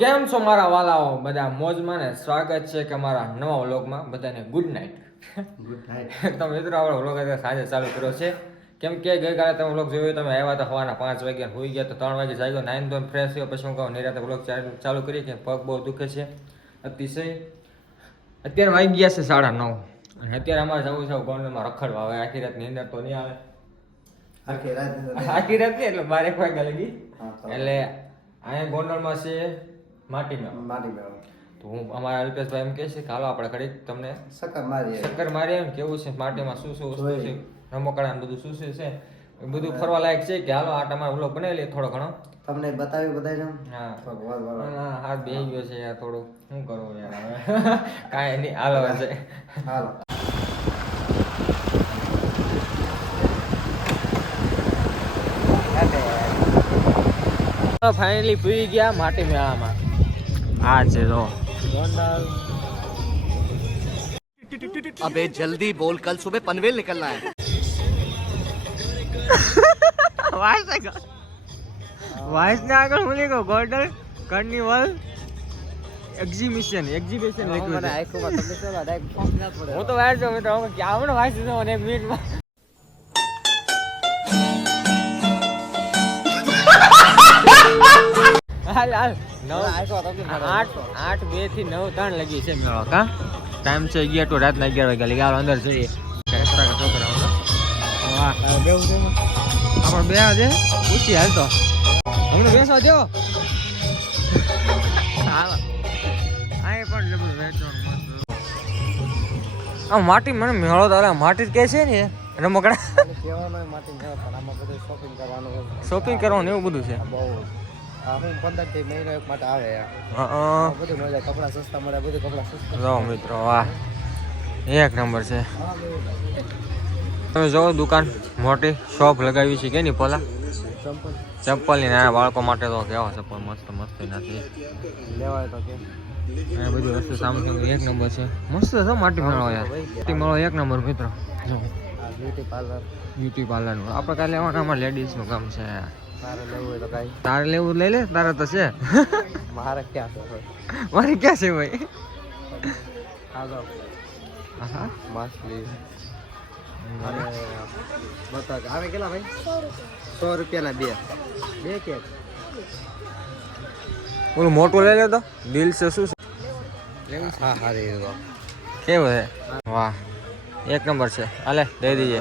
કેમ છો મારા વાલાઓ બધા મોજમાં ને સ્વાગત છે કે મારા નવા વ્લોગમાં બધાને ગુડ નાઇટ. તો મિત્રો આપણો વ્લોગ અત્યારે સાંજે ચાલુ કર્યો છે કેમ કે ગઈકાલે તમે વ્લોગ જોયો તમે આવ્યા હતા સવારના 5 વાગ્યા હોઈ ગયા તો 3 વાગે જાગ્યો નાઈન ધોઈને ફ્રેશ થયો પછી હું કહું નિરાતે વ્લોગ ચાલુ કરીએ કે પગ બહુ દુખે છે અતિશય. અત્યારે વાગી ગયા છે 9:30 અને અત્યારે અમારે જવું છે ગોંડલમાં રખડવા. હવે આખી રાત ની અંદર તો નહીં આવે, આખી રાત નહીં એટલે 12 વાગ્યા લગી એટલે અહીંયા ગોંડલમાં છે માટીમાં તો હું અમારા અલ્પેશભાઈ એમ કહે છે કે હાલો આપણે ઘડીક તમને ચક્કર મારીએ એમ કેવું છે માટીમાં શું શું વસ્તુ છે રમકડા બધું શું શું છે એ બધું ફરવા લાયક છે કે હાલો આ તમારો વ્લોગ બનાવી લઈએ થોડો ઘણો તમને બતાવ્યું બધાને. હા હાથ બેહી ગયો છે યાર થોડું શું કરવું યાર હવે કાંઈ નહીં હાલો છે હાલો. ફાઇનલી પી ગયા માટી મેળામાં. આ છે જો अबे जल्दी बोल कल सुबह पनवेल निकलना है. વાઇસ ને આગળ હું લીધો ગોલ્ડન કાર્નિવલ એક્ઝિબિશન લખ્યું છે. હું તો વાઇસ જો મિત્રો કે આવડો વાઇસ જો અને 1 મિનિટમાં હાલ 8:02 થી 9:03 લગી છે મેળો. કા ટાઈમ છે 11 તો રાતના 11 વાગ્યા લગી. હાલો અંદર જઈએ છોકરાઓ. વાહ આપણે બે આજે પૂછી હાલ તો હમણાં બેસવા દો. હાલો આ પણ જબરું વેચવાનું મસ્ત. આ માટી મને મેળો તો માટી જ કહે છે ને રમકડા શોપિંગ કરવાનું એવું બધું છે. હું 15 થી મહિનો એક માટે આવે બધું મળે, કપડા સસ્તા મળે, બધું કપડા સસ્તા. જો મિત્રો વાહ એક નંબર છે. તમે જો દુકાન મોટી શોપ લગાવી છે કે નહીં પોલા ચપ્પલ ની નાના બાળકો માટે તો કેવા ચપ્પલ મસ્ત મસ્ત નથી લેવાય તો કે એ બધી વસ્તુ સામસંગ એક નંબર છે. મસ્ત છે માટી મેળો યાર. માટી મેળો એક નંબર મિત્રો. જો બ્યુટી પાર્લર નું આપણે કાલે લેવાના અમારે લેડીઝ નું કામ છે. તારે લેવું લઈ લે તારે તો છે. મારે ક્યાં છે મારી ક્યાં છે ભાઈ. હા માછલી આવે કેટલા ભાઈ 100 રૂપિયાના બે કેક. ઓલું મોટું લઈ લે તો દિલ છે શું છે. હા હા રે કેવું છે વાહ એક નંબર છે. હાલે દઈ દઈએ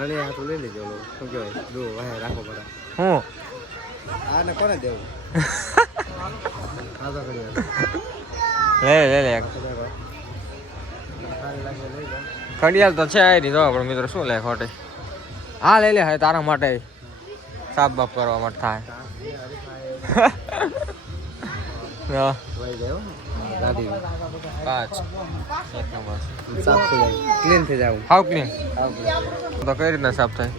રણી હાથું લઈ લેજો. શું કહેવાય દો વાહે રાખો પડે. હું આને કોને દેવું લે ઘડિયાળ તો છે આ રીતો આપણે મિત્રો શું લે ખોટી. હા લઈ લે હવે તારા માટે સાફ બાફ કરવા માટે થાય. ક્લીન થઈ જાવ. હાવ ક્લીન તો કઈ રીતના સાફ થાય.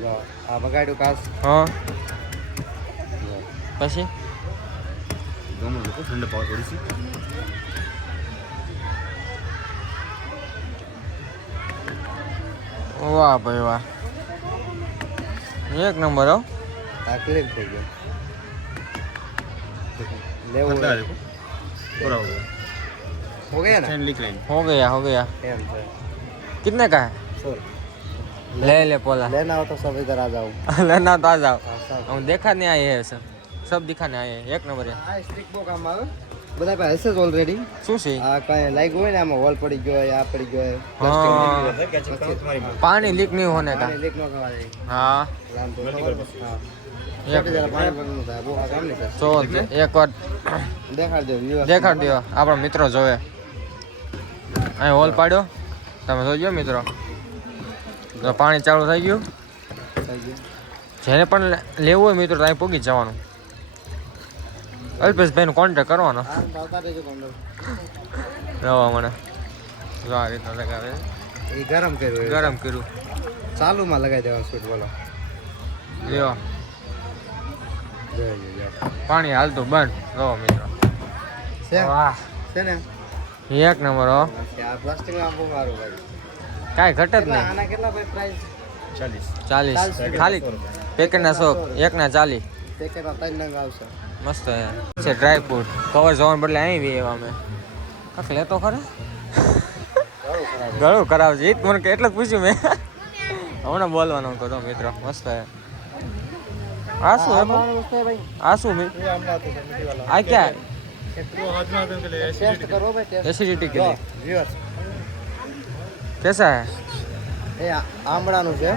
આ બગાડ્યું કાસ. હા પછી ઠંડ પાવ થોડી વાહ ભાઈ વાહ એક નંબર હો. આ ક્લીન થઈ ગયો. લેવું हो गया ना हो गया कितने का है. ले पोला लेना हो तो सब इधर आ जाओ. लेना तो आ जाओ. हम देखा नहीं आए हैं सब दिखाने आए हैं. एक नंबर है. આ સ્ટિક બો કામ આવે બધા પાસે હશે જ ઓલરેડી. શું છે આ કઈ લાગ્યું હોય ને આમાં હોલ પડી ગયો હોય આ પડી ગયો હોય पानी लीक नहीं होने का. પાણી લીક ન કરવા દે. हाँ જો એક વાર દેખાડ દો આપણા મિત્રો જોવે. અહીં હોલ પાડ્યો તમે જોજો મિત્રો તો પાણી ચાલુ થઈ ગયું. જેને પણ લેવું હોય મિત્રો અહીં પૂગી જવાનું. અલ્પેશભાઈનો કોન્ટેક્ટ કરવાનો. રવા મને જો આ રીતના લગાવે. એ ગરમ કર્યું ચાલુમાં લગાવી દેવાનું સ્વીટ બોલો. લ્યો પાણી હાલતું બંધ. જો મિત્રો વાહ છે ને એક નંબર હો. આ પ્લાસ્ટિક માં બહુ મારું ભાઈ કાંઈ ઘટે જ નહીં. આના કેટલા ભાઈ પ્રાઇસ 40 ખાલી પેકેટના 100 એકના 40 પેકેટમાં 3 નંગ આવશે. મસ્ત છે ડ્રાય ફ્રૂટ કવર જવાનું બદલે અહીં બી એવા અમે કાંક લેતો ખરે ઘણું ખરાબ છે મને કે એટલે જ પૂછ્યું મેં હમણાં બોલવાનું કહો તો મિત્રો મસ્ત છે આ શું હે આ શું મેં આ ક્યાં एसिडिटी के लिए कैसा है ये आमड़ाનું છે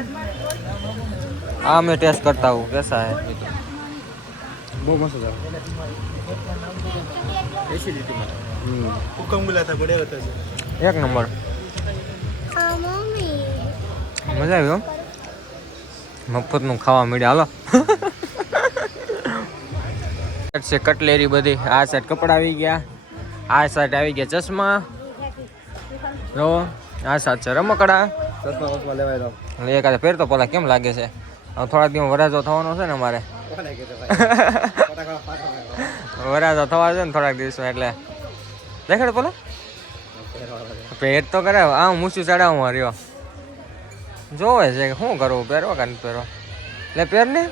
हाँ मैं टेस्ट करता हूँ कैसा है બહુ મસ્ત છે एसिडिटी में હુકમ બોલાતા બડે હોતા છે एक नंबर મજા આવી હો મફતનું ખાવા મળ્યા હાલો છે કટલેરી બધી આ સાઈડ કપડા આવી ગયા આ સાઈડ આવી ગયા ચશ્મા જો આ સાઈડ છે રમકડા ચશ્મા લેવાય દો એકાદે પહેરતો પેલા કેમ લાગે છે હવે થોડાક દિવસ વરાજો થવાનો છે ને અમારે વરાજો થવા છે ને થોડાક દિવસમાં એટલે દેખાડ પેલા પહેર તો કરે આમ મૂછું ચડાવવા રહ્યો જોવે છે કે શું કરવું પહેરવા કે નથી પહેરવા એટલે પહેર ને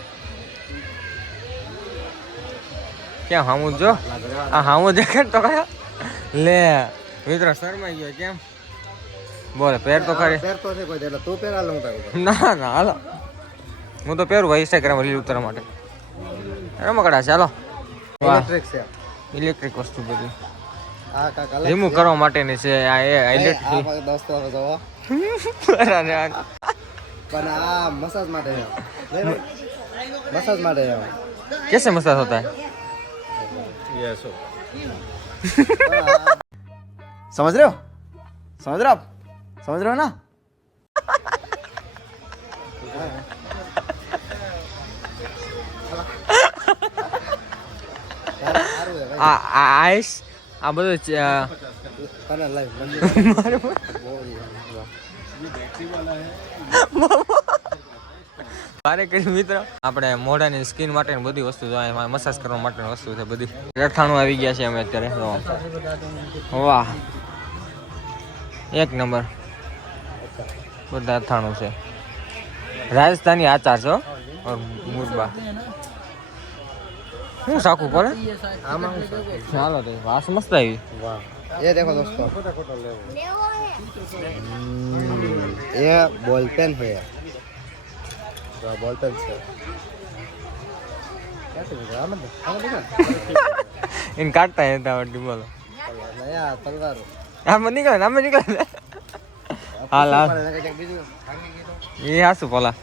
કેમ હામું જો આ હામું દેખાડ તો કયા લે મિત્રો શરમાઈ ગયો કેમ બોલે પહેર તો ખરી પહેરતો છે કોઈ એટલે તું પહેરા લઉં તારું ના ના હાલો હું તો પહેરું ભાઈ ઇન્સ્ટાગ્રામ રીલ ઉતારવા માટે રમકડા છે હાલો ઇલેક્ટ્રિક છે ઇલેક્ટ્રિક વસ્તુ બધી આ કાક અલગ રિમૂવ કરવા માટેની છે આ એ ઇલેક્ટ્રિક આ દોસ્તો તો પણ આ મસાજ માટે છે મસાજ માટે છે कैसे मसाज होता है ये सो समझ रहे हो आप समझ रहे हो ना आइस આ બધું મિત્ર આપણે મોઢાની સ્કિન માટેની બધી વસ્તુ જોઈએ મસાજ કરવા માટેની વસ્તુ છે બધી રઠાણું આવી ગયા છે અમે અત્યારે વાહ એક નંબર બધા અથાણું છે રાજસ્થાની આચાર છો મુરબા શું સાખું પડે ચાલો તો વાસ મસ્ત આવી वाह ये देखो दोस्तों ये बॉल पेन है तो बॉल पेन से इन काटता है आवडती बोलो नया तलवार આમાં નીકળે હાલ હાલ એ હાસુ પોલા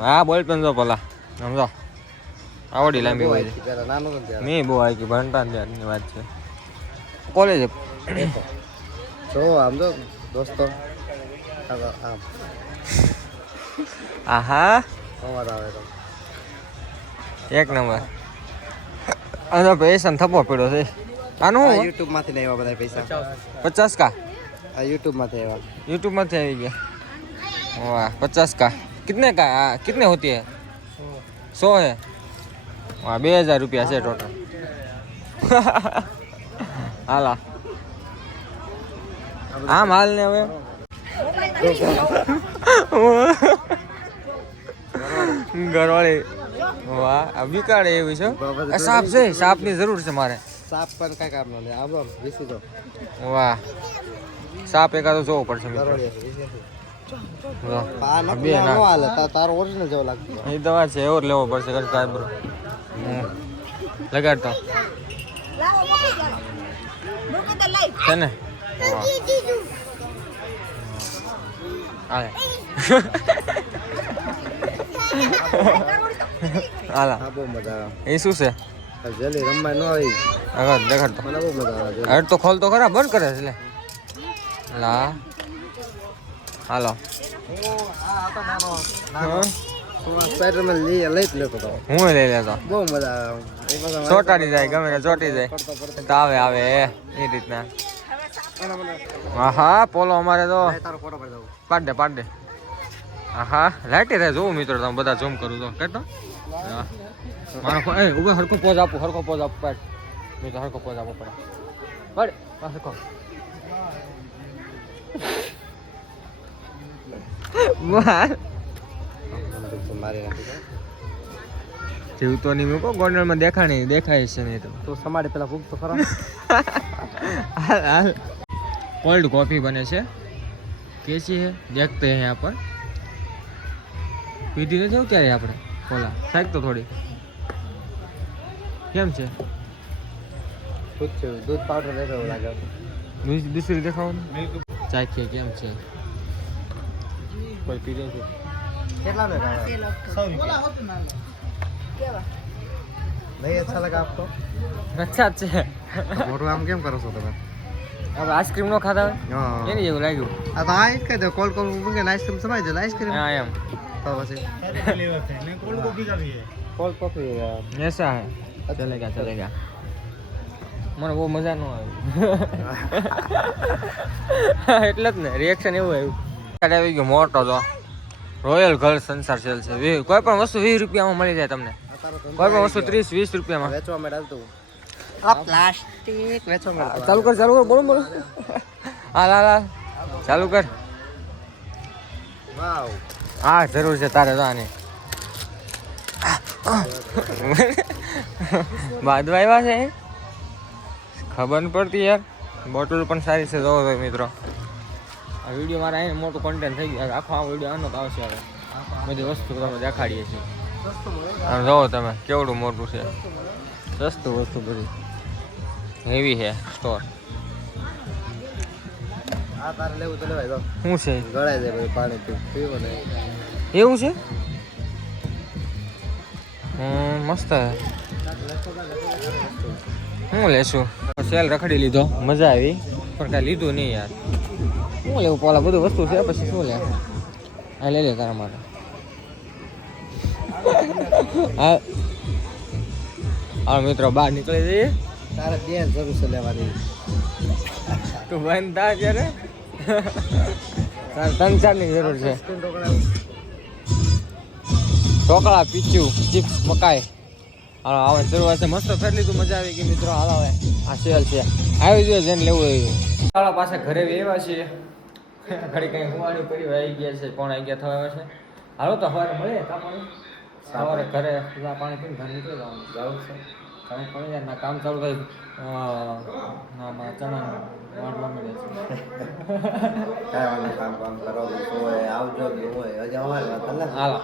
હા બોલ પેન જો પોલા સમજો આવડી લાંબી હોય છે મેં બહુ આવી ગઈ ભણતા ની વાત છે કોલેજ જો આમ જો દોસ્તો આમ આહા અવાજ આવે તો એક નંબર અને પૈસા થપ્પો પડ્યો છે આનું આ શું YouTube માંથી નહીં આવ્યા બધા પૈસા 50 का આ YouTube માંથી આવ્યા यूट्यूब में थे ये वाह 50 का कितने होती है 100 है वाह 2000 रुपया से टोटल हाला आम हाल ने હવે ઘરવાળી વાહ આ બીકાડે એવી છે સાપ છે સાપની જરૂર છે મારે સાપ પણ કઈ કામ નો લે આવો વિસી દો વાહ સાપ એકાદો જોવો પડશે મિત્રો બે ના હાલે તારો ઓરિજિનલ જેવો લાગતો એ દવા છે એવો જ લેવો પડશે કાંઈ બ્રો લગાડતો છે ને હાલે હાલા બહુ મજા આવે એ શું છે જલ્દી રમવા ન આવી આગળ દેખાડતો મને બહુ મજા આવે હેડ તો ખોલ તો ખરા બંધ કરે છે લે લા હાલો સ્પાઈડરમેન લઈ જ લેતો હતો હું લઈ લેતો બહુ મજા આવે ચોટાડી જાય ગમે ને ચોટી જાય તો આવે એ રીતના હા પોલો અમારે તો તારો ફોટો પાડી દઉં પાડ દે હા લાઈટી રહે જોવું મિત્રો તમે બધા ઝૂમ કરું તો કેટલો મારો ઉભા હરખો પોઝ આપો પાડ મિત્રો હરખો પોઝ આપો પડે હરખો મારી નાખી જીવતો નહીં મૂકો ગોંડલમાં દેખાય છે નહીં તો સમાડે પેલા ભૂખ તો ખરો. હાલ कोल्ड कॉफी बने से कैसी है देखते हैं यहाँ पर पीती नहीं क्या है આપણે કોલા સાહેબ તો થોડી કેમ છે દૂધ પાવડર લેતો લાગે दूसरी देखाओ चाय के કેમ છે કોઈ પી છે કેટલા નો ભાવ 100 કેવા નહીં अच्छा लगा आपको अच्छा છે મોટું આમ કેમ કરો છો તમે अब आइसक्रीम नो खाता હા એની જેવું લાગ્યું આ તો આ જ કહી દો કોલ કોલ મૂકે આઈસ્ક્રીમ સમાઈ જાય આઈસ્ક્રીમ हाँ एम तो પછી कोल्ड कॉफी का भी है कोल्ड कॉफी ऐसा है चलेगा મને બહુ મજા ન આવી એટલે જ ને રિએક્શન એવું આવ્યું આવી ગયો મોટો તો રોયલ ઘર સંસાર સેલ છે કોઈ પણ વસ્તુ 20 રૂપિયામાં મળી જાય તમને કોઈ પણ વસ્તુ 30-20 રૂપિયામાં વેચવા માં ડાલતું આ પ્લાસ્ટિક વેચવા માં ચાલુ કર બોલો હાલ ચાલુ કર વાવ હા જરૂર છે તારે તો આને બાદવા આવ્યા છે ખબર ન પડતી યાર બોટલ પણ સારી છે જોવો મિત્રો આ વિડીયો મારા અહીં મોટું કન્ટેન્ટ થઈ ગયું આખો આ વિડીયો આનો તો આવશે હવે બધી વસ્તુ તમે દેખાડીએ છીએ આમ જોવો તમે કેવડું મોટું છે સસ્તું વસ્તુ બધી હેવી છે સ્ટોર આ તારે લેવું તો લેવાય તો શું છે ગળાય જાય ભાઈ પાણી પીવો ને એવું છે મસ્ત હું લેશું સેલ રખડી લીધો મજા આવી પણ કાંઈ લીધું નહીં યાર શું લેવું પોલા બધું વસ્તુ છે પછી શું લે આ લઈ લે તારા માટે હા મિત્રો બહાર નીકળી જઈએ તારે બે જરૂર છે લેવાની તું બંધ થા ત્યારે તારે 3-4 ની જરૂર છે ઢોકળા પીચ્યું ચિપ્સ મકાઈ આવવાની શરૂઆત છે મસ્ત ફેર લીધું મજા આવી ગઈ મિત્રો હાલ હવે આ સેલ છે આવી જોઈએ જેને લેવું એવું ચાલો પાછા ઘરે એવા છીએ ઘડી કંઈ હુવાડી કરી આવી ગયા છે કોણ આવી ગયા થવા છે હાલો તો સવારે મળીએ સવારે ઘરે પાણી પીને ઘર નીકળી જવાનું જવું છે કામ પડી જાય ના કામ ચાલુ થાય ચણા વાંટવા મળે છે કામ કરો હોય આવજો હોય હજી અમારે વાત હાલો